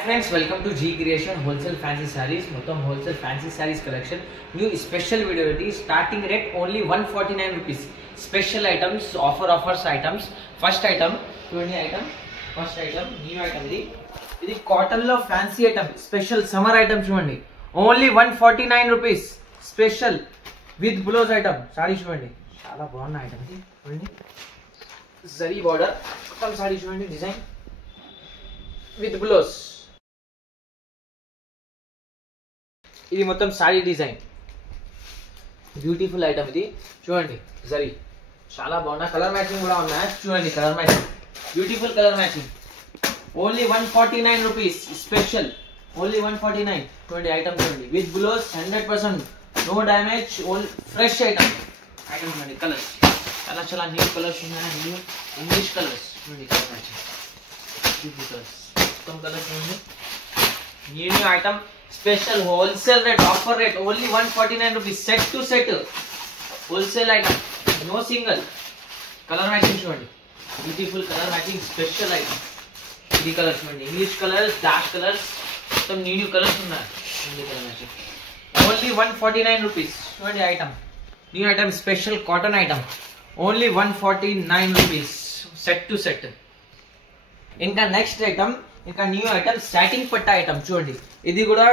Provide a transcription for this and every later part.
friends, welcome to G Creation Wholesale Fancy Sarees. Motham Wholesale Fancy Sarees collection. New special video it is starting rate only 149 rupees. Special items, offers items. First item, 20 item. First item, new item. This cotton lo fancy item, special summer item chuvandi. Only 149 rupees. Special with blouse item. Saree chuvandi. Chala baguna item idi. Chuvandi. Zari border. Motham saree chuvandi design with blouse. ఇది మొత్తం sorry design beautiful item ఇది చూడండి జరీ చాలా బాగున్నా colour matching కూడా ఉన్నాయి చూడండి colour matching beautiful colour matching only 149 rupees special only 149 చూడండి ఐటమ్ చూడండి with blouse 100% no damage all fresh item చూడండి కలర్స్ చాలా చాలా న్యూ కలర్స్ ఉన్నాయి న్యూ ఇంగ్లీష్ కలర్స్ చూడండి కలర్ మ్యాచింగ్ బ్యూటిఫుల్ కలర్స్ మొత్తం కలర్స్ చూడండి new item special wholesale rate offer rate only 149 rupees set to set wholesale item no single color matching chudandi beautiful color matching special item ఇది colour చూడండి English colours dark colours మొత్తం new colours ఉన్నాయి ఇది colour matching only 149 rupees చూడండి item new item special cotton item only 149 rupees set to set ఇంకా next item ఇంకా new item satin పట్టా item చూడండి ఇది కూడా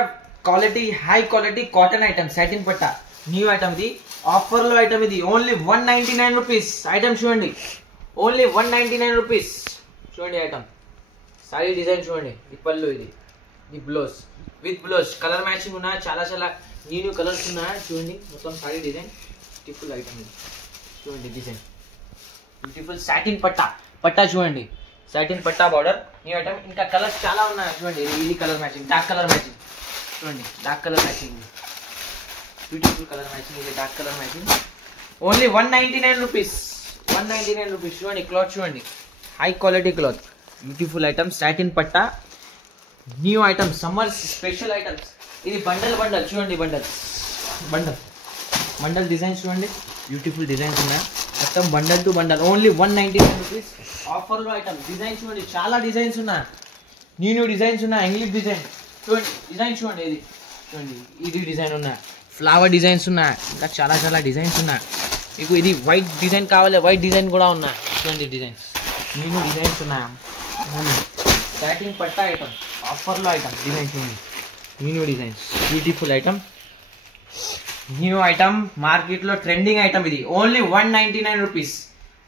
quality high quality cotton item satin పట్టా న్యూ ఐటమ్ ఇది ఆఫర్ లో ఐటమ్ ఇది ఓన్లీ 199 రూపీస్ ఐటమ్ చూడండి ఓన్లీ 199 రూపీస్ చూడండి ఐటమ్ సారీ డిజైన్ చూడండి ఇది పళ్ళు ఇది blouse with blouse colour matching ఉన్నా చాలా చాలా న్యూ కలర్స్ ఉన్నా చూడండి మొత్తం సారీ డిజైన్ బ్యూటిఫుల్ ఐటమ్ ఇది చూడండి డిజైన్ బ్యూటిఫుల్ సాటిన్ పట్టా చూడండి సాటిన్ పట్టా బార్డర్ న్యూ ఐటమ్ ఇంకా కలర్స్ చాలా ఉన్నాయి చూడండి ఇది colour matching dark colour matching చూడండి dark colour matching beautiful colour matching ఇది dark colour matching only 199 rupees 199 rupees చూడండి క్లాత్ చూడండి high quality cloth beautiful item satin పట్టా new item summer special items ఇది బండల్ చూడండి బండల్ డిజైన్స్ చూడండి beautiful designs ఉన్నాయి మొత్తం bundle to bundle only 199 rupees offer లో ఐటమ్ డిజైన్ చూడండి చాలా డిజైన్స్ ఉన్నాయి న్యూ డిజైన్స్ ఉన్నాయి ఇంగ్లీష్ డిజైన్ చూడండి డిజైన్ చూడండి ఇది చూడండి ఇది డిజైన్ ఉన్నాయి ఫ్లవర్ డిజైన్స్ ఉన్నాయి ఇంకా చాలా చాలా డిజైన్స్ ఉన్నాయి మీకు ఇది వైట్ డిజైన్ కావాలి వైట్ డిజైన్ కూడా ఉన్నాయి చూడండి డిజైన్స్ న్యూ డిజైన్స్ ఉన్నాయి సాటిన్ పట్టా ఐటమ్ ఆఫర్ లో ఐటమ్ డిజైన్ చూడండి new designs beautiful item new item market లో ట్రెండింగ్ ఐటమ్ ఇది ఓన్లీ 199 రూపీస్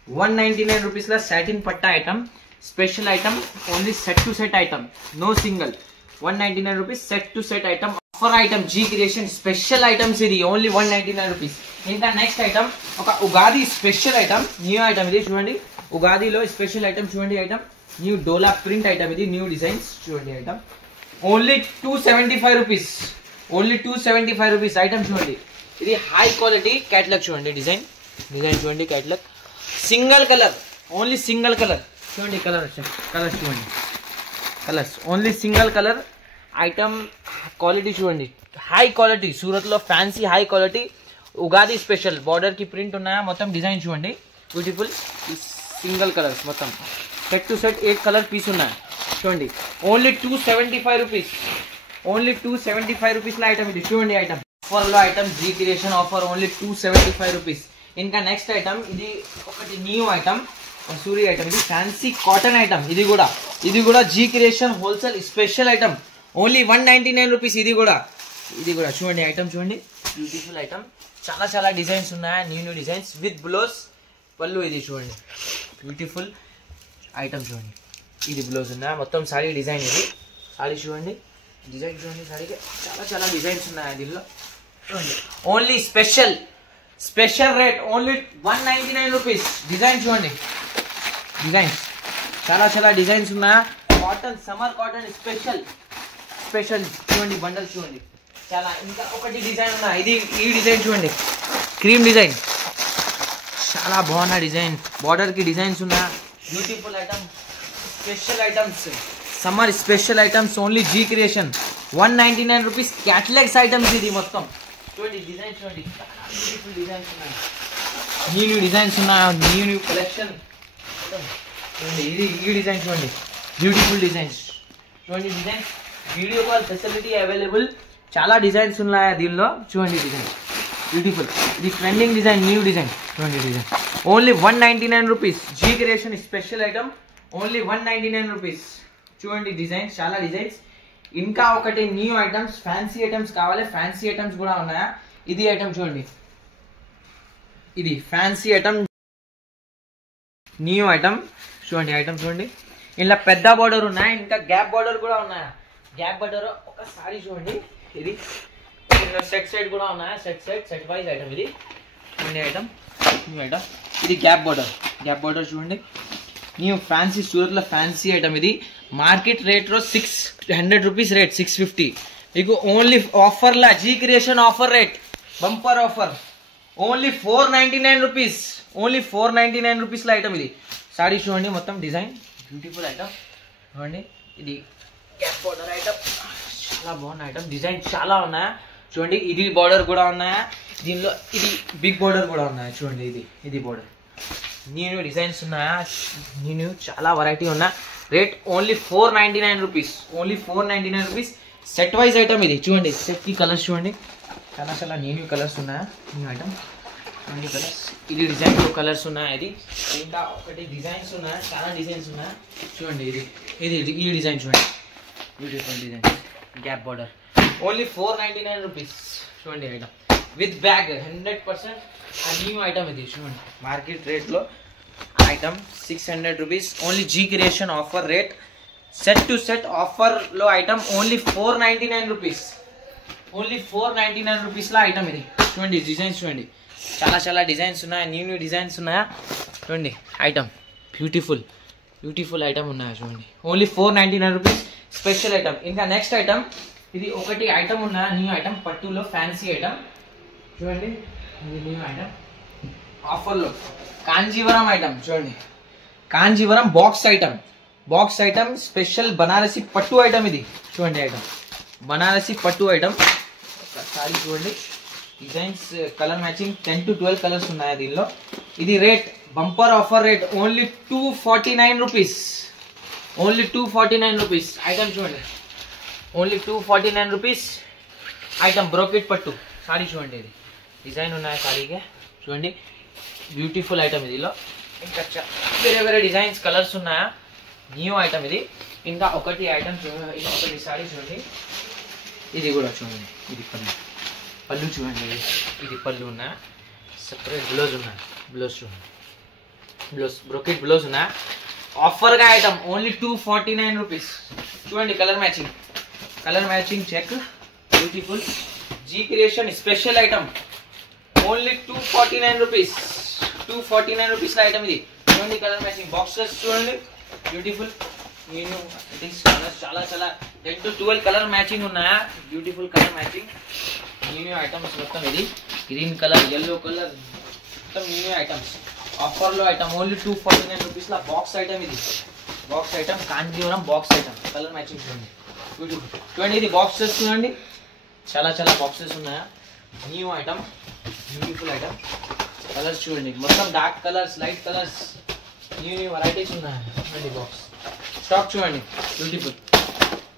199 రూపీస్ లా సాటిన్ పట్టా item special item only set to set item no single 199 rupees set to set item offer item G creation special items ఇది only 199 rupees ఇంకా next item ఒక Ugadi special item new item ఇది చూడండి ఉగాదిలో special item చూడండి item new డోలా print item ఇది new designs చూడండి item only 275 rupees only 275 rupees item చూడండి ఇది హై క్వాలిటీ క్యాటలాగ్ చూడండి డిజైన్ చూడండి catalogue single colour only single colour చూడండి కలర్స్ చూడండి colours only single colour item quality చూడండి హై క్వాలిటీ సూరత్ లో fancy high quality Ugadi special border కి ప్రింట్ ఉన్నాయా మొత్తం డిజైన్ చూడండి బ్యూటిఫుల్ సింగిల్ కలర్స్ మొత్తం set to set 8 colour piece ఉన్నాయి చూడండి ఓన్లీ 275 రూపీస్ ఓన్లీ 275 రూపీస్ లో ఐటమ్ ఇది చూడండి ఐటమ్ ఆఫర్ లో item G creation offer only 275 rupees ఇంకా నెక్స్ట్ ఐటమ్ ఇది ఒకటి న్యూ ఐటమ్ సూరి ఐటమ్ ఇది ఫ్యాన్సీ కాటన్ ఐటమ్ ఇది కూడా G creation wholesale special item only 199 rupees ఇది కూడా చూడండి ఐటమ్ చూడండి బ్యూటిఫుల్ ఐటమ్ చాలా చాలా డిజైన్స్ ఉన్నాయి న్యూ డిజైన్స్ విత్ బ్లౌజ్ పళ్ళు ఇది చూడండి బ్యూటిఫుల్ ఐటమ్ చూడండి ఇది బ్లౌజ్ ఉన్నాయి మొత్తం సారీ డిజైన్ ఇది సారీ చూడండి డిజైన్ చూడండి సారీకి చాలా చాలా డిజైన్స్ ఉన్నాయి దీనిలో చూడండి only special rate only 199 rupees design చూడండి డిజైన్స్ చాలా చాలా డిజైన్స్ ఉన్నాయి కాటన్ సమ్మర్ కాటన్ స్పెషల్ చూడండి బండల్ చూడండి చాలా ఇంకా ఒకటి డిజైన్ ఉన్నాయి ఇది ఈ డిజైన్ చూడండి క్రీమ్ డిజైన్ చాలా బాగున్న డిజైన్ బార్డర్ కి డిజైన్స్ ఉన్నాయి beautiful item special items summer special items only G creation 199 rupees catalogues items ఇది మొత్తం చూడండి డిజైన్ చూడండి బ్యూటిఫుల్ డిజైన్స్ ఉన్నాయి న్యూ డిజైన్స్ ఉన్నాయి న్యూ కలెక్షన్ చూడండి ఇది ఈ డిజైన్ చూడండి బ్యూటిఫుల్ డిజైన్స్ చూడండి designs video call facility available. చాలా డిజైన్స్ ఉన్నాయి దీనిలో. చూడండి డిజైన్ బ్యూటిఫుల్. ఇది ట్రెండింగ్ డిజైన్, న్యూ డిజైన్. చూడండి design only 199 rupees. G creation special item only 199 rupees. చూడండి డిజైన్స్, చాలా డిజైన్స్. ఇంకా ఒకటి న్యూ ఐటమ్స్, ఫ్యాన్సీ ఐటమ్స్ కావాలి, ఫ్యాన్సీ ఐటమ్స్ కూడా ఉన్నాయా. ఇది ఐటమ్ చూడండి, ఇది ఫ్యాన్సీ ఐటమ్, న్యూ ఐటమ్. చూడండి ఐటమ్ చూడండి, ఇలా పెద్ద బార్డర్ ఉన్నాయి, ఇంకా గ్యాప్ బార్డర్ కూడా ఉన్నాయా. గ్యాప్ బార్డర్ ఒకసారి చూడండి. ఇది సెట్ సైడ్ కూడా ఉన్నాయా, సెట్ వైజ్ ఐటమ్. ఇది చూడండి ఐటమ్, న్యూ ఐటమ్. ఇది గ్యాప్ బార్డర్, గ్యాప్ బార్డర్ చూడండి. న్యూ ఫ్యాన్సీ, సూరత్లో ఫ్యాన్సీ ఐటమ్. ఇది మార్కెట్ రేట్లో 600 రూపీస్ రేట్, 650. మీకు ఓన్లీ ఆఫర్లా G creation offer rate, bumper offer only 499 rupees. Only 499 రూపీస్లో ఐటమ్. ఇది సారీ చూడండి, మొత్తం డిజైన్ బ్యూటిఫుల్ ఐటమ్. చూడండి ఇది గ్యాప్ బార్డర్ ఐటమ్, చాలా బాగున్న ఐటమ్. డిజైన్ చాలా ఉన్నాయా. చూడండి ఇది బార్డర్ కూడా ఉన్నాయా దీనిలో. ఇది బిగ్ బార్డర్ కూడా ఉన్నాయా. చూడండి ఇది బార్డర్. న్యూ డిజైన్స్ ఉన్నాయా, న్యూ చాలా వెరైటీ ఉన్నా. Rate only 499 rupees. Only 499 rupees. Set wise item. ఇది చూడండి, సెట్ కి కలర్స్ చూడండి, చాలా న్యూ కలర్స్ ఉన్నాయా. New item, new colours. ఇది డిజైన్ కలర్స్ ఉన్నాయి. ఇది ఇంకా ఒకటి డిజైన్స్ ఉన్నాయా, చాలా డిజైన్స్ ఉన్నాయా. చూడండి ఈ డిజైన్ చూడండి, beautiful design, gap border. Only 499 rupees. చూడండి item with bag 100% new item. ఇది చూడండి మార్కెట్ రేట్లో item 600 rupees. Only G creation offer rate. Set to set ఆఫర్లో ఐటమ్ ఓన్లీ 499 రూపీస్. ఓన్లీ 499 రూపీస్లో ఐటమ్. ఇది చూడండి డిజైన్స్ చూడండి, చాలా డిజైన్స్ ఉన్నాయా, న్యూ డిజైన్స్ ఉన్నాయా. చూడండి ఐటమ్ బ్యూటిఫుల్ ఐటమ్ ఉన్నాయా. చూడండి ఓన్లీ 499 రూపీస్ స్పెషల్ ఐటమ్. ఇంకా నెక్స్ట్ ఐటమ్, ఇది ఒకటి ఐటమ్ ఉన్నా, న్యూ ఐటమ్, పట్టులో ఫ్యాన్సీ ఐటమ్. చూడండి ఇది న్యూ ఐటమ్ ఆఫర్లో, కాంజీవరం ఐటమ్. చూడండి Kanjeevaram box item special Banarasi పట్టు ఐటమ్. ఇది చూడండి ఐటమ్ బనారసి పట్టు ఐటమ్. ఒకసారి చూడండి designs, colour matching 10 to 12 colours ఉన్నాయి దీనిలో. ఇది rate bumper offer rate only 249 rupees. Only 249 rupees item. చూడండి ఓన్లీ 249 రూపీస్ ఐటమ్. బ్రోకెట్ పట్టు సారీ చూడండి, ఇది డిజైన్ ఉన్నాయి సారీకే. చూడండి బ్యూటిఫుల్ ఐటమ్. ఇదిలో ఇంకా వేరే డిజైన్స్, కలర్స్ ఉన్నాయా. న్యూ ఐటమ్ ఇది. ఇంకా ఒకటి ఐటమ్ చూడండి, ఒకటి సారీ చూడండి. ఇది కూడా చూడండి, ఇది పళ్ళు చూడండి. ఇది పళ్ళు ఉన్నాయా, సెపరేట్ బ్లౌజ్ ఉన్నాయి. బ్లౌజ్ చూడండి, బ్రోకెట్ బ్లౌజ్ ఉన్నాయా. ఆఫర్గా ఐటమ్ ఓన్లీ 249 రూపీస్. చూడండి colour matching check, beautiful G creation special item. Only 249 rupees. 249 rupees item. ఇది చూడండి కలర్ మ్యాచింగ్ బాక్సెస్ చూడండి, బ్యూటిఫుల్ చాలా 10 to 12 కలర్ మ్యాచింగ్ ఉన్నాయా. Beautiful colour matching, new items మొత్తం. ఇది గ్రీన్ కలర్, yellow కలర్, మొత్తం new items. ఆఫర్లో ఐటమ్ ఓన్లీ 249 రూపీస్లో బాక్స్ ఐటమ్. ఇది box item, Kanjeevaram box item. Colour matching చూడండి, బ్యూటిఫుల్. చూడండి ఇది బాక్సెస్ చూడండి, చాలా బాక్సెస్ ఉన్నాయా. New item, beautiful item. Colours చూడండి, మొత్తం dark colours, light colours, new varieties ఉన్నాయి. చూడండి బాక్స్ స్టాక్ చూడండి, బ్యూటిఫుల్.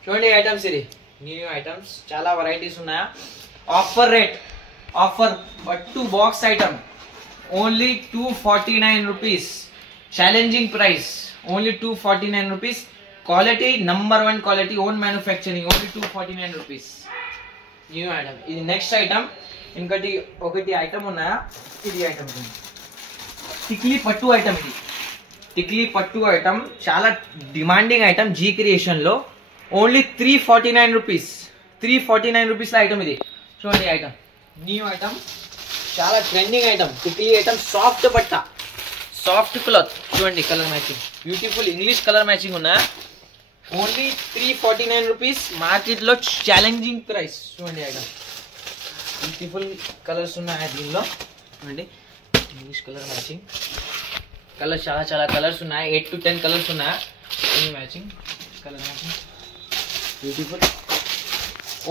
చూడండి ఐటమ్స్, ఇది న్యూ ఐటమ్స్, చాలా వెరైటీస్ ఉన్నాయా. ఆఫర్ రేట్, ఆఫర్ పట్టు box item only 249 rupees. Challenging price only 249 rupees. Quality number 1 quality, own manufacturing. Only 249 rupees new item. ఇది next item. ఒకటి ఐటమ్ ఉన్నాయా. ఇది ఐటమ్ టిక్లీ పట్టు ఐటమ్. ఇది టిక్లీ పట్టు ఐటమ్, చాలా డిమాండింగ్ ఐటమ్ జీ క్రియేషన్ లో. Only 349 rupees. 349 రూపీస్లో ఐటమ్. ఇది చూడండి ఐటమ్, న్యూ ఐటమ్, చాలా ట్రెండింగ్ ఐటమ్. టిక్లీ ఐటమ్, సాఫ్ట్ పట్ట, సాఫ్ట్ క్లాత్. చూడండి colour matching, beautiful English colour matching ఉన్నా. Only 349 rupees. మార్కెట్లో ఛాలెంజింగ్ ప్రైస్. చూడండి ఐటమ్, బ్యూటిఫుల్ కలర్స్ ఉన్నాయి దీనిలో. చూడండి ఇంగ్లీష్ కలర్ మ్యాచింగ్, కలర్స్ చాలా కలర్స్ ఉన్నాయి. 8 to 10 కలర్స్ ఉన్నాయి. Matching colour matching, beautiful.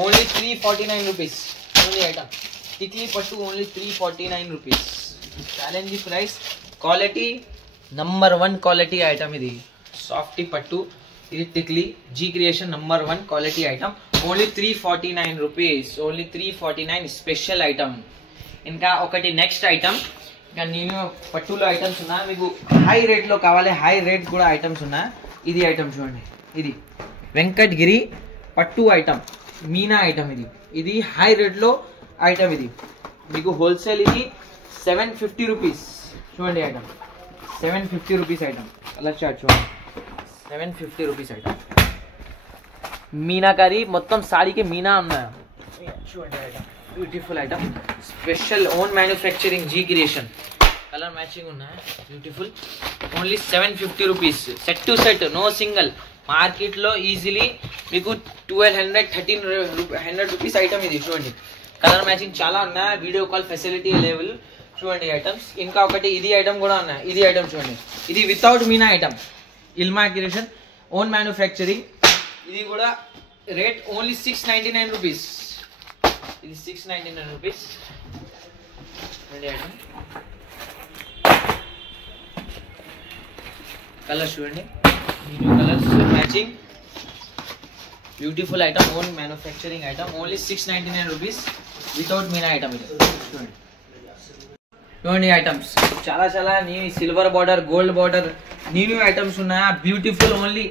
Only 349 rupees. Only item టిక్లీ పట్టు only 349 rupees. Challenging price. Quality number 1 quality item. ఇది సాఫ్టీ పట్టు ఇది టిక్లీ G creation number 1 quality item. Only 349 rupees. Only 349 special item. ఇంకా ఒకటి నెక్స్ట్ ఐటమ్, ఇంకా నేను పట్టులో ఐటమ్స్ ఉన్నా, మీకు హై రేట్లో కావాలి, హై రేట్ కూడా ఐటమ్స్ ఉన్నా. ఇది ఐటమ్ చూడండి, ఇది వెంకటగిరి పట్టు ఐటమ్, మీనా ఐటమ్. ఇది హై రేట్లో ఐటమ్. ఇది మీకు హోల్సేల్ ఇది 750 రూపీస్. చూడండి item 750 rupees item. Colour chart చూడండి, 750 రూపీస్ ఐటమ్. మీనాకారి మొత్తం సాడీకి మీనా ఉన్నాయి. చూడండి item, beautiful item, special own manufacturing G creation. Colour matching ఉన్నాయి, beautiful. Only 750 rupees. Set to set, no single. మార్కెట్లో ఈజీలీ మీకు 1200-1300 రూపీస్ ఐటమ్. ఇది చూడండి, కలర్ మ్యాచింగ్ చాలా ఉన్నాయి. Video call facility available. చూడండి ఐటమ్స్. ఇంకా ఒకటి ఇది ఐటమ్ కూడా ఉన్నాయి. ఇది ఐటమ్ చూడండి, ఇది వితౌట్ మీనా ఐటమ్, ఇల్మా క్రియేషన్ ఓన్ మ్యానుఫ్యాక్చరింగ్. ఇది కూడా రేట్ ఓన్లీ 699 రూపీస్. ఇది 699 రూపీస్. ఐటమ్ కలర్స్ చూడండి, colours matching, beautiful item, own manufacturing item. Only 699 rupees without మీనా ఐటమ్. ఇది చూడండి, చూడండి ఐటమ్స్ చాలా చాలా new. Silver border, gold border, new items ఉన్నాయా, beautiful. Only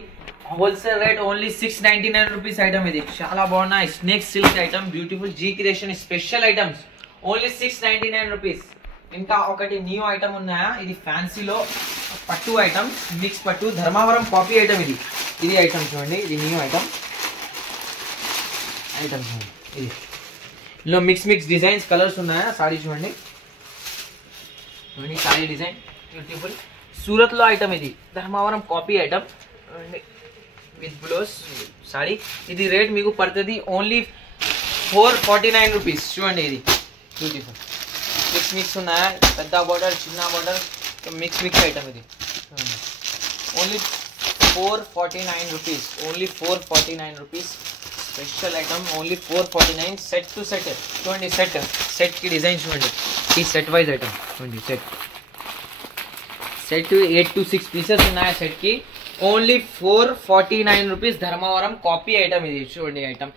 wholesale rate only 699 rupees item. ఇది చాలా బాగున్నాయి. Snake silk item, beautiful G creation special items. Only 699 rupees. ఇంకా ఒకటి న్యూ ఐటమ్ ఉన్నాయా, ఇది ఫ్యాన్సీలో పట్టు ఐటమ్, మిక్స్ పట్టు, ధర్మావరం కాపీ ఐటమ్. ఇది ఐటమ్ చూడండి, ఇది న్యూ ఐటమ్. ఐటమ్ చూడండి, ఇది ఇందులో మిక్స్ డిజైన్స్, కలర్స్ ఉన్నాయా. సారీ చూడండి, సారీ డిజైన్ బ్యూటిఫుల్. సూరత్ లో ఐటమ్. ఇది Dharmavaram copy item with blouse sorry. ఇది రేట్ మీకు పడుతుంది ఓన్లీ 449 రూపీస్. చూడండి, ఇది బ్యూటిఫుల్. మిక్స్ ఉన్నాయా, పెద్ద బార్డర్, చిన్న బార్డర్, మిక్స్ ఐటమ్. ఇది only 449 rupees. Only 449 rupees special item. Only 449. Set to set చూడండి, సెట్ కి డిజైన్ చూడండి. ఈ సెట్ వైజ్ ఐటమ్ చూడండి. సెట్ 8 to 6 పీసెస్ ఉన్నాయి సెట్ కి. Only 449 rupees. Dharmavaram copy item. ఇది చూడండి ఐటమ్.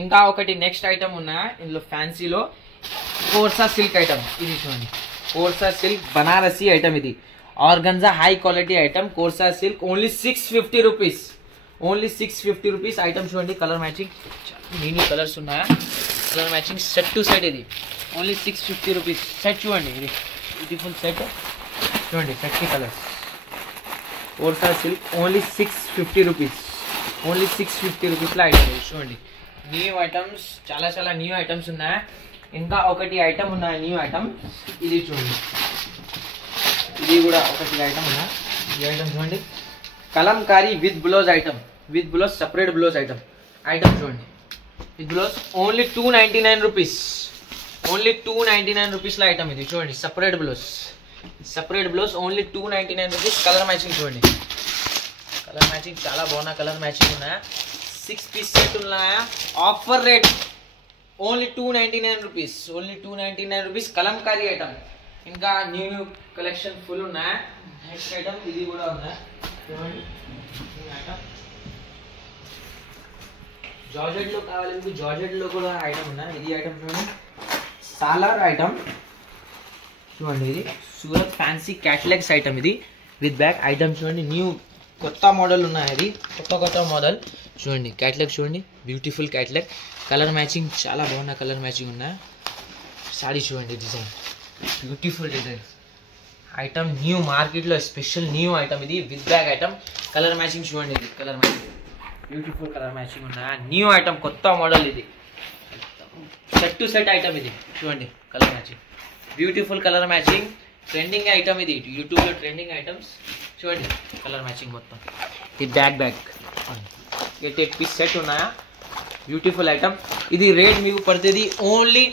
ఇంకా ఒకటి నెక్స్ట్ ఐటమ్ ఉన్నా ఇందులో ఫ్యాన్సీలో కోర్సా సిల్క్ ఐటమ్. ఇది చూడండి, కోర్సా సిల్క్ బనారసి ఐటమ్. ఇది ఆర్గంజా హై క్వాలిటీ ఐటమ్, కోర్సా silk. Only 650 rupees. Only 650 rupees item. చూడండి కలర్ మ్యాచింగ్, న్యూ కలర్స్ ఉన్నాయా, colour matching set to set. ఇది ఓన్లీ 650 రూపీస్. సెట్ చూడండి, ఇది బ్యూటిఫుల్ సెట్ చూడండి. సెట్ కి కలర్స్, కోర్సా సిల్క్. Only 650 rupees. ఓన్లీ 650 రూపీస్లో ఐటమ్. చూడండి న్యూ ఐటమ్స్, చాలా చాలా న్యూ ఐటమ్స్ ఉన్నాయి. ఇంకా ఒకటి ఐటమ్ ఉన్నాయి, న్యూ ఐటమ్. ఇది చూడండి, ఇది కూడా ఒకటి ఐటమ్ ఉన్నా. ఈ ఐటమ్ చూడండి, Kalamkari with blouse item, with blouse separate blouse item. Item చూడండి, with blouse. Only 299 rupees. Only 299 రూపీస్లో ఐటమ్. ఇది చూడండి, separate blouse, separate blouse. Only 299 rupees. Colour matching చూడండి, కలర్ మ్యాచింగ్ చాలా బాగున్నా. కలర్ మ్యాచింగ్ ఉన్నాయా, 6 పీస్ సెట్ ఉన్నాయా. Offer rate only 299 rupees. Only 299 rupees. Kalamkari item. ఇంకా న్యూ కలెక్షన్ ఫుల్ ఉన్నాయా. నెక్స్ట్ ఐటమ్ ఇది కూడా ఉన్నాయా. జార్జెట్ లో కావాలి మీకు, జార్జెట్ లో కూడా ఐటమ్ ఉన్నాయి. ఇది ఐటమ్ చూడండి, సాలార్ ఐటమ్ చూడండి. ఇది సూరత్ ఫ్యాన్సీ క్యాటలాగ్స్ ఐటమ్. ఇది విత్ బ్యాగ్ ఐటమ్ చూడండి. న్యూ కొత్త మోడల్ ఉన్నాయి. అది కొత్త మోడల్ చూడండి. క్యాటలాగ్ చూడండి, బ్యూటిఫుల్ క్యాటలాగ్. కలర్ మ్యాచింగ్ చాలా బాగున్న కలర్ మ్యాచింగ్ ఉన్నాయి. సారీ చూడండి, design beautiful design item. New మార్కెట్లో స్పెషల్ న్యూ ఐటమ్. ఇది with bag item. Colour matching చూడండి, ఇది colour matching beautiful colour matching ఉన్నాయి. న్యూ ఐటమ్, కొత్త మోడల్. ఇది సెట్ టు సెట్ ఐటమ్. ఇది చూడండి, colour matching beautiful colour matching. Trending item. ఇది యూట్యూబ్లో ట్రెండింగ్ ఐటమ్స్ చూడండి. కలర్ మ్యాచింగ్ మొత్తం. ఇది బ్యాగ్ 8 పీస్ సెట్ ఉన్నాయా, బ్యూటిఫుల్ ఐటమ్. ఇది రేట్ మీకు పడుతుంది ఓన్లీ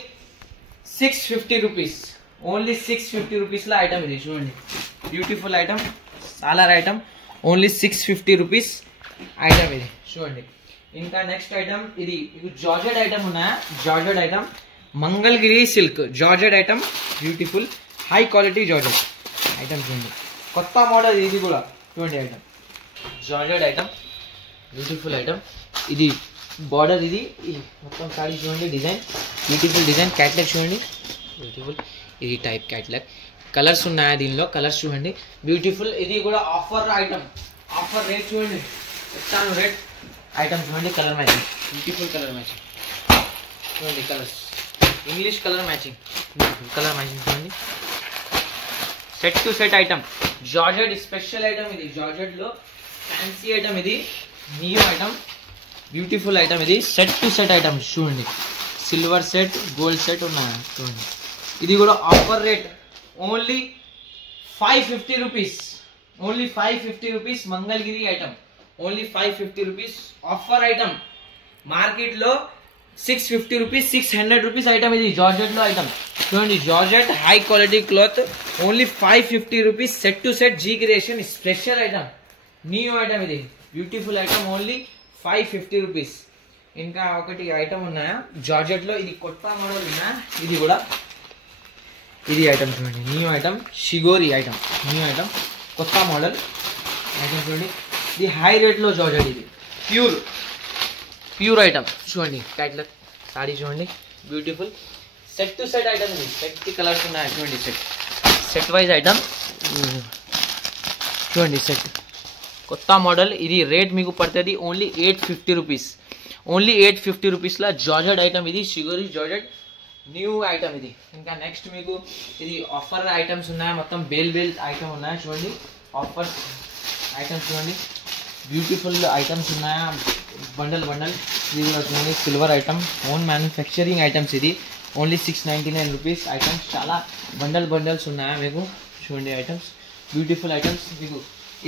650 రూపీస్. ఓన్లీ 650 రూపీస్లో ఐటమ్. ఇది చూడండి, బ్యూటిఫుల్ ఐటమ్, సాలార్ ఐటమ్. Only 650 rupees item. ఇది చూడండి. ఇంకా నెక్స్ట్ ఐటమ్, ఇది జార్జెట్ ఐటమ్ ఉన్నాయా, georgette item. Mangalagiri silk georgette item, beautiful high quality georgette item చూడండి. కొత్త మోడల్ ఇది కూడా చూడండి. Item georgette item. Beautiful item. ఇది బార్డర్, ఇది మొత్తం సారీ చూడండి, డిజైన్ బ్యూటిఫుల్ డిజైన్. క్యాట్లాగ్ చూడండి బ్యూటిఫుల్, ఇది టైప్ క్యాట్లాగ్. కలర్స్ ఉన్నాయి దీనిలో, కలర్స్ చూడండి బ్యూటిఫుల్. ఇది కూడా ఆఫర్ ఐటమ్, ఆఫర్ రేట్ చూడండి, చెప్తాను రేట్. ఐటమ్ చూడండి, colour matching, beautiful colour matching చూడండి. Colours English colour matching, colour matching చూడండి. Set to set item, georgette special item. ఇది జార్జెట్లో ఫ్యాన్సీ ఐటమ్, ఇది న్యూ ఐటమ్, బ్యూటిఫుల్ ఐటమ్. ఇది సెట్ టు సెట్ ఐటమ్ చూడండి. సిల్వర్ సెట్, గోల్డ్ సెట్ ఉన్నాయి చూడండి. ఇది కూడా offer rate, only 550 rupees, only 550 rupees. Mangalagiri item, only 550 rupees offer item. మార్కెట్లో 650 రూపీస్, 600 రూపీస్ ఐటమ్. ఇది జార్జెట్లో ఐటమ్ చూడండి, georgette high quality cloth, only 550 rupees. Set to set G creation special item, new item. ఇది beautiful item, only 550 rupees. ఇంకా ఒకటి item ఉన్నాయా జార్జెట్లో, ఇది కొత్త మోడల్ ఉన్నా. ఇది కూడా ఇది ఐటమ్ చూడండి, new item, shibori item, new item, కొత్త మోడల్ ఐటమ్ చూడండి. ఇది హై రేట్లో జార్జెట్, ఇది ప్యూర్ ప్యూర్ ఐటమ్ చూడండి. క్యాట్లాగ్ సారీ చూడండి beautiful. Set to set item, ఇది సెట్ కి కలర్స్ ఉన్నాయి చూడండి. సెట్ వైజ్ ఐటమ్ చూడండి. సెట్ కొత్త మోడల్, ఇది రేట్ మీకు పడుతుంది ఓన్లీ 850 రూపీస్, ఓన్లీ 850 రూపీస్లో జార్జెట్ ఐటమ్. ఇది షిగోరి జార్జెట్ న్యూ ఐటమ్. ఇది ఇంకా నెక్స్ట్ మీకు ఇది ఆఫర్ ఐటమ్స్ ఉన్నాయి, మొత్తం బేల్ ఐటమ్ ఉన్నాయి చూడండి. ఆఫర్ ఐటమ్స్ చూడండి, బ్యూటిఫుల్ ఐటమ్స్ ఉన్నాయా, బండల్. ఇది కూడా చూడండి, silver item, own manufacturing items. ఇది ఓన్లీ 699 రూపీస్ ఐటమ్స్. చాలా బండల్స్ ఉన్నాయా మీకు చూడండి. Items beautiful items. మీకు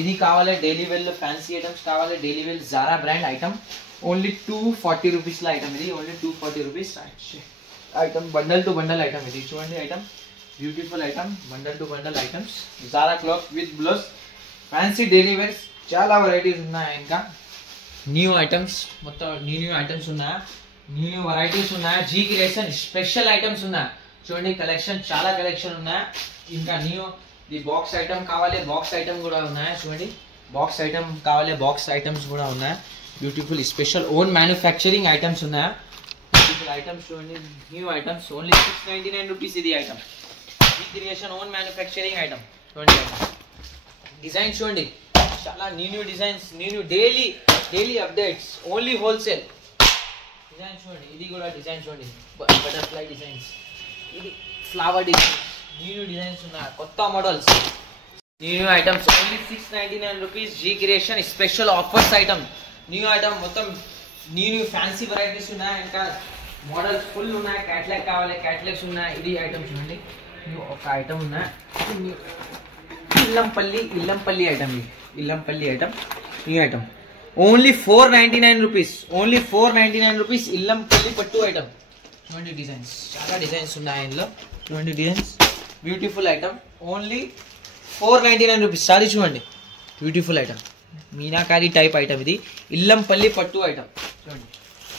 ఇది కావాలి డైలీ వేర్లో, ఫ్యాన్సీ ఐటమ్స్ కావాలి daily wear, Zara brand item, only 240 రూపీస్లో ఐటమ్. ఇది only 240 rupees item. Bundle to bundle item, ఇది చూడండి item, beautiful item, bundle to bundle items. Zara cloth with blouse, fancy daily wears, చాలా varieties ఉన్నాయి. ఇంకా new items, మొత్తం new items ఉన్నాయా, new varieties ఉన్నాయా. జీ క్రియేషన్ స్పెషల్ ఐటమ్స్ ఉన్నాయి చూడండి. కలెక్షన్, చాలా కలెక్షన్ ఉన్నాయా. ఇంకా న్యూ ది బాక్స్ ఐటమ్ కావాలి, బాక్స్ ఐటమ్ కూడా ఉన్నాయా చూడండి. బాక్స్ ఐటమ్ కావాలి, బాక్స్ ఐటమ్స్ కూడా ఉన్నాయా. Beautiful special own manufacturing items ఉన్నాయా. బ్యూటిఫుల్ ఐటమ్స్ చూడండి, న్యూ ఐటమ్స్, ఓన్లీ 699 రూపీస్. ఇది item G creation own manufacturing item చూడండి. డిజైన్ చూడండి, చాలా new designs, new daily updates, only wholesale. Design చూడండి, ఇది కూడా డిజైన్ చూడండి, బటర్ఫ్లై డిజైన్స్, ఇది ఫ్లవర్ డిజైన్, న్యూ డిజైన్స్ ఉన్నాయి, కొత్త models, new items, only 699 rupees. G creation special offers item, new item, మొత్తం న్యూ ఫ్యాన్సీ వెరైటీస్ ఉన్నాయి. ఇంకా మోడల్స్ ఫుల్ ఉన్నాయి. క్యాట్లాగ్ కావాలి, క్యాట్లాగ్స్ ఉన్నాయి. ఇది ఐటమ్ చూడండి, ఒక ఐటమ్ ఉన్నాయి. ఇల్లంపల్లి ఐటమ్, ఇది Illampalli item, new item, only 499 rupees, only 499 rupees. Illampalli పట్టు ఐటమ్ చూడండి. డిజైన్స్, చాలా డిజైన్స్ ఉన్నాయి ఇందులో చూడండి. Designs beautiful item, only 499 rupees. Sari చూడండి, beautiful item, Meenakari type item. ఇది ఇల్లంపల్లి పట్టు ఐటమ్ చూడండి.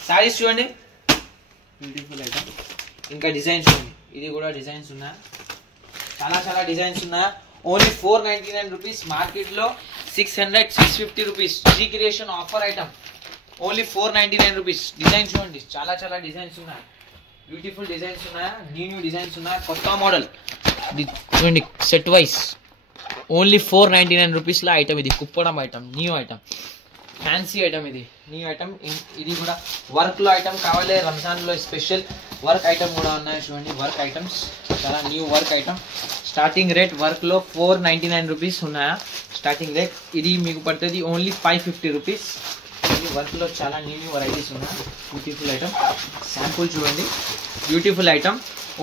సారీస్ చూడండి, బ్యూటిఫుల్ ఐటమ్. ఇంకా డిజైన్స్ చూడండి, ఇది కూడా డిజైన్స్ ఉన్నాయి, చాలా డిజైన్స్ ఉన్నాయి. Only 499 rupees. మార్కెట్లో 600-650 rupees. G creation offer item, only 499 rupees. Designs చూడండి, చాలా డిజైన్స్ ఉన్నాయి, బ్యూటిఫుల్ డిజైన్స్ ఉన్నాయి, న్యూ డిజైన్స్ ఉన్నాయి, కొత్త మోడల్ చూడండి. సెట్ వైస్ ఓన్లీ 499 రూపీస్లో ఐటమ్. ఇది Kuppadam item, new item, fancy item. ఇది న్యూ ఐటమ్. ఇది కూడా వర్క్లో ఐటమ్ కావాలి, రంజాన్లో స్పెషల్ వర్క్ ఐటమ్ కూడా ఉన్నాయి చూడండి. వర్క్ ఐటమ్స్, చాలా new work item. Starting rate వర్క్లో 499 రూపీస్ ఉన్నాయా స్టార్టింగ్ రేట్. ఇది మీకు పడుతుంది ఓన్లీ 550 రూపీస్. ఇది వర్క్లో చాలా న్యూ వెరైటీస్ ఉన్నాయి, బ్యూటిఫుల్ ఐటమ్. శాంపుల్ చూడండి, బ్యూటిఫుల్ ఐటమ్,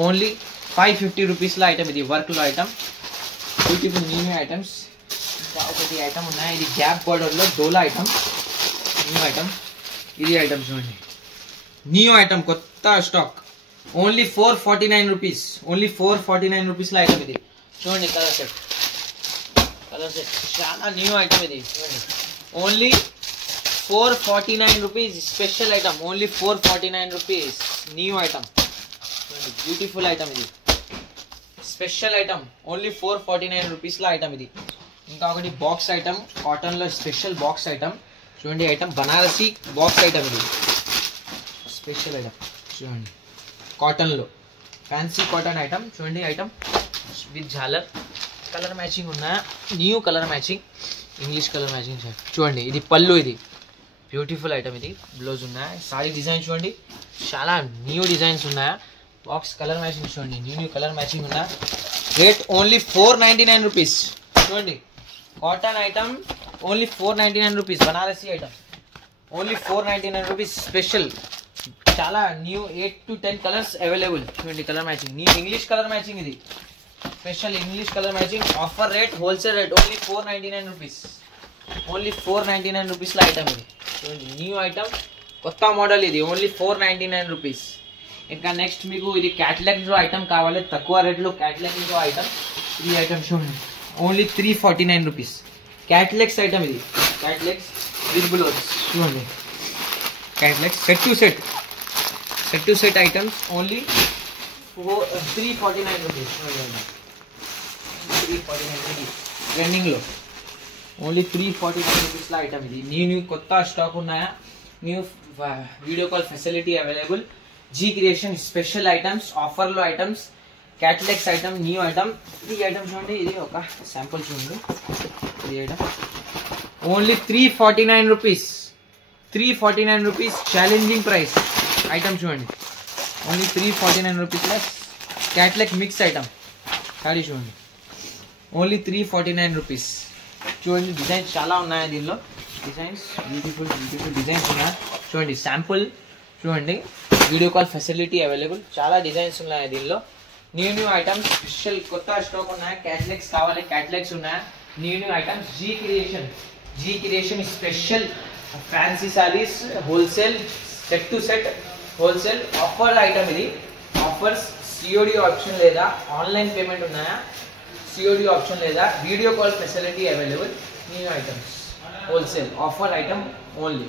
ఓన్లీ 550 రూపీస్లో ఐటమ్. ఇది వర్క్లో ఐటమ్, బ్యూటిఫుల్ న్యూ ఐటమ్స్. ఇంకా ఒకటి ఐటమ్ ఉన్నాయి, ఇది గ్యాప్ బార్డర్లో డోలా ఐటమ్, న్యూ ఐటమ్. ఇది ఐటమ్ చూడండి, న్యూ ఐటమ్, కొత్త స్టాక్, ఓన్లీ 449 రూపీస్, ఓన్లీ 449 రూపీస్లో ఐటమ్. ఇది చూడండి, కలర్ సెట్, చాలా న్యూ ఐటమ్. ఇది చూడండి, only 449 rupees. Special item, only 449 rupees. New item చూడండి, బ్యూటిఫుల్ ఐటమ్. ఇది స్పెషల్ ఐటమ్, ఓన్లీ 449 రూపీస్లో ఐటమ్. ఇది ఇంకా ఒకటి బాక్స్ ఐటమ్, కాటన్లో స్పెషల్ బాక్స్ ఐటమ్ చూడండి ఐటమ్ బనారసి బాక్స్ ఐటమ్ ఇది స్పెషల్ ఐటమ్ చూడండి కాటన్లో ఫ్యాన్సీ కాటన్ ఐటమ్ చూడండి ఐటమ్ విత్ జాలర్ కలర్ మ్యాచింగ్ ఉన్న new colour matching English colour matching చూడండి ఇది పళ్ళు ఇది బ్యూటిఫుల్ ఐటమ్ ఇది బ్లౌజ్ ఉన్నాయి సారీ డిజైన్ చూడండి చాలా న్యూ డిజైన్స్ ఉన్నాయి బాక్స్ కలర్ మ్యాచింగ్ చూడండి న్యూ కలర్ మ్యాచింగ్ ఉన్నా రేట్ ఓన్లీ 499 రూపీస్ చూడండి cotton item only 499 rupees Banarasi item only 499 rupees special చాలా న్యూ 8 to 10 కలర్స్ అవైలబుల్ చూడండి colour matching new English colour matching ఇది special English colour matching offer rate wholesale rate only 499 rupees only 499 రూపీస్లో item ఇది చూడండి new item కొత్త model ఇది only 499 rupees ఇంకా next మీకు ఇది క్యాటలాగ్లో ఐటమ్ కావాలి తక్కువ రేట్లో క్యాటలాగ్లో ఐటమ్ ఈ ఐటమ్ చూడండి ఓన్లీ 349 రూపీస్ క్యాటలాగ్స్ ఐటమ్ ఇది క్యాటలాగ్స్ విత్ బ్లౌజ్ చూడండి catalogues set to set items only 349 rupees 349 rupees ట్రెండింగ్లో ఓన్లీ 349 రూపీస్లో ఐటమ్ ఇది న్యూ కొత్త స్టాక్ ఉన్నాయా new video call facility available G creation special items ఆఫర్లో items catalogues item new item ఈ item చూడండి ఇది ఒక శాంపుల్ చూడండి ఇది item only 349 rupees 349 rupees challenging price item చూడండి ఓన్లీ 349 రూపీస్లో క్యాటలాగ్ మిక్స్ ఐటమ్ సారీ చూడండి ఓన్లీ 349 రూపీస్ చూడండి డిజైన్స్ చాలా ఉన్నాయి దీనిలో డిజైన్స్ బ్యూటిఫుల్ డిజైన్స్ ఉన్నాయి చూడండి శాంపుల్ చూడండి వీడియో కాల్ ఫెసిలిటీ అవైలబుల్ చాలా డిజైన్స్ ఉన్నాయి దీనిలో న్యూ ఐటమ్స్ స్పెషల్ కొత్త స్టాక్ ఉన్నాయి క్యాటలాగ్స్ కావాలి క్యాటలాగ్స్ ఉన్నాయి new items G creation special fancy saris wholesale set to set wholesale offer item ఇది ఆఫర్స్ సిఓడి ఆప్షన్ లేదా ఆన్లైన్ పేమెంట్ ఉన్నాయా సిఓడి ఆప్షన్ లేదా video call facility available new items wholesale offer item only